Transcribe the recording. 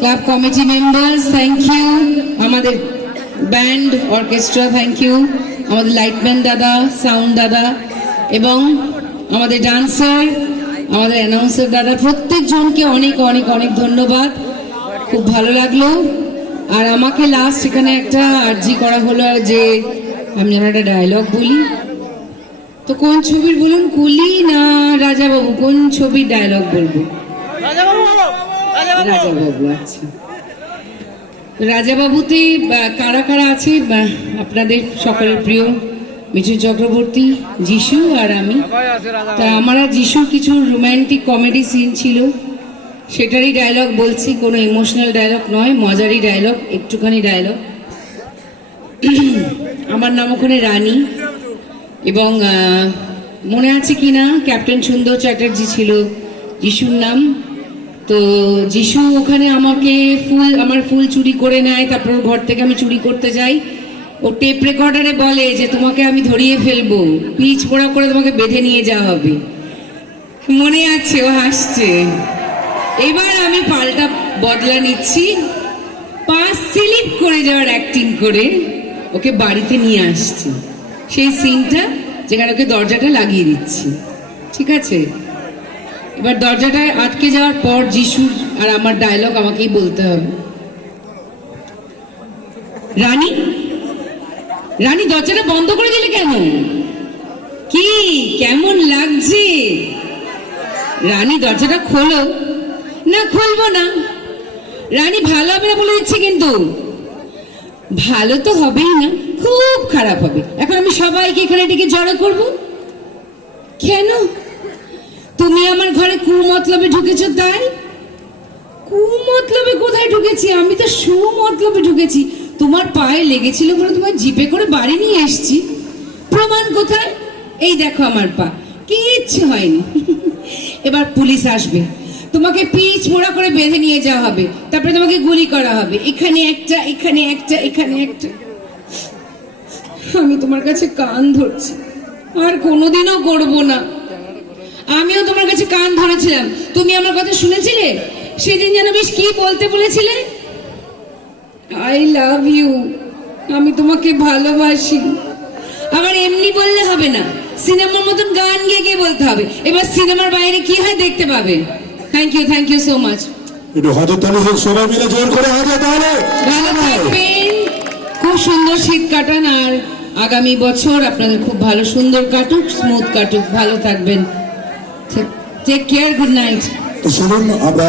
Club committee members, thank you আমাদের band orchestra, thank you আমাদের lightman দাদা, sound দাদা এবং আমাদের ডান্সার, আমাদের অ্যানাউন্সার দাদা, প্রত্যেকজনকে অনেক অনেক অনেক ধন্যবাদ। খুব ভালো লাগলো। আর আমাকে লাস্ট এখানে একটা আর্জি করা হলো যে আমি যেন একটা ডায়লগ বলি। তো কোন ছবির বলুন, কুলি না রাজাবাবু, কোন ছবির ডায়লগ বলবো? রাজাবাবু। আচ্ছা, রাজাবাবুতে কারা কারা আছে? আপনাদের সকলের প্রিয় মিঠুন চক্রবর্তী, যিশু আর আমি। তা আমরা যিশুর কিছু রোম্যান্টিক কমেডি সিন ছিল, সেটারই ডায়লগ বলছি। কোনো ইমোশনাল ডায়লগ নয়, মজারই ডায়লগ, একটুখানি ডায়লগ। আমার নাম ওখানে রানী, এবং মনে আছে কি না ক্যাপ্টেন সুন্দর চ্যাটার্জি ছিল যিশুর নাম। তো যিশু ওখানে আমাকে আমার ফুল চুরি করে নেয়, তারপর ঘর থেকে আমি চুরি করতে যাই। ও টেপ রেকর্ডারে বলে যে তোমাকে আমি ধরিয়ে ফেলবো, পিচ পোড়া করে তোমাকে বেঁধে নিয়ে যাওয়া হবে। মনে আছে? ও হাসছে। এবার আমি পাল্টা বদলা নিচ্ছি, পাঁচ স্লিপ করে যাওয়ার অ্যাক্টিং করে ওকে বাড়িতে নিয়ে আসছি। সেই সিনটা যেখানে ওকে দরজাটা লাগিয়ে দিচ্ছি, ঠিক আছে? এবার দরজাটায় আটকে যাওয়ার পর যিশুর আর আমার ডায়লগ আমাকেই বলতে হবে। রানী, রানী দরজাটা বন্ধ করে দিলে কেন? কি কেমন লাগছে? রানী দরজাটা খোলো। না, খুলবো না। রানী ভালো হবে না বলে দিচ্ছে, কিন্তু ভালো তো হবেই না, খুব খারাপ হবে। এখন আমি সবাইকে এখানে ডেকে জড়ো করবো কেন? তুমি আমার ঘরে কুমতলবে ঢুকেছো, তাই? কুমতলবে কোথায় ঢুকেছি? আমি তো সুমতলবে ঢুকেছি। তোমার পায়ে লেগেছিল বলে তোমার জিপে করে বাড়ি নিয়ে এসেছি। প্রমাণ কোথায়? এই দেখো আমার পা, কিচ্ছু হয়নি। এবার পুলিশ আসবে, তোমাকে পিচ মোড়া করে বেঁধে নিয়ে যাওয়া হবে, তারপরে তোমাকে গুলি করা হবে, এখানে একটা, এখানে একটা, এখানে একটা। আমি তোমার কাছে কান ধরছি, আর কোনোদিনও করবো না। আমিও তোমার কাছে কান ধরেছিলাম, তুমি আমার কথা শুনেছিলে? সেদিন যেন বেশ কি বলতে বলেছিলে, আই লাভ ইউ, আমি তোমাকে ভালোবাসি। আবার এমনি বললে হবে না, সিনেমার মতন গান গেয়ে গিয়ে বলতে হবে। এবার সিনেমার বাইরে কি হয় দেখতে পাবে। Thank you so much. একটু হাততালি হোক সবাই মিলে, জোর করে আগে তাহলে। ভালো থাকবেন, খুব সুন্দর শীত কাটান, আর আগামী বছর আপনাদের খুব ভালো সুন্দর কাটুক, স্মুথ কাটুক, ভালো থাকবেন। Take care, good night. তো শুনুন, আমরা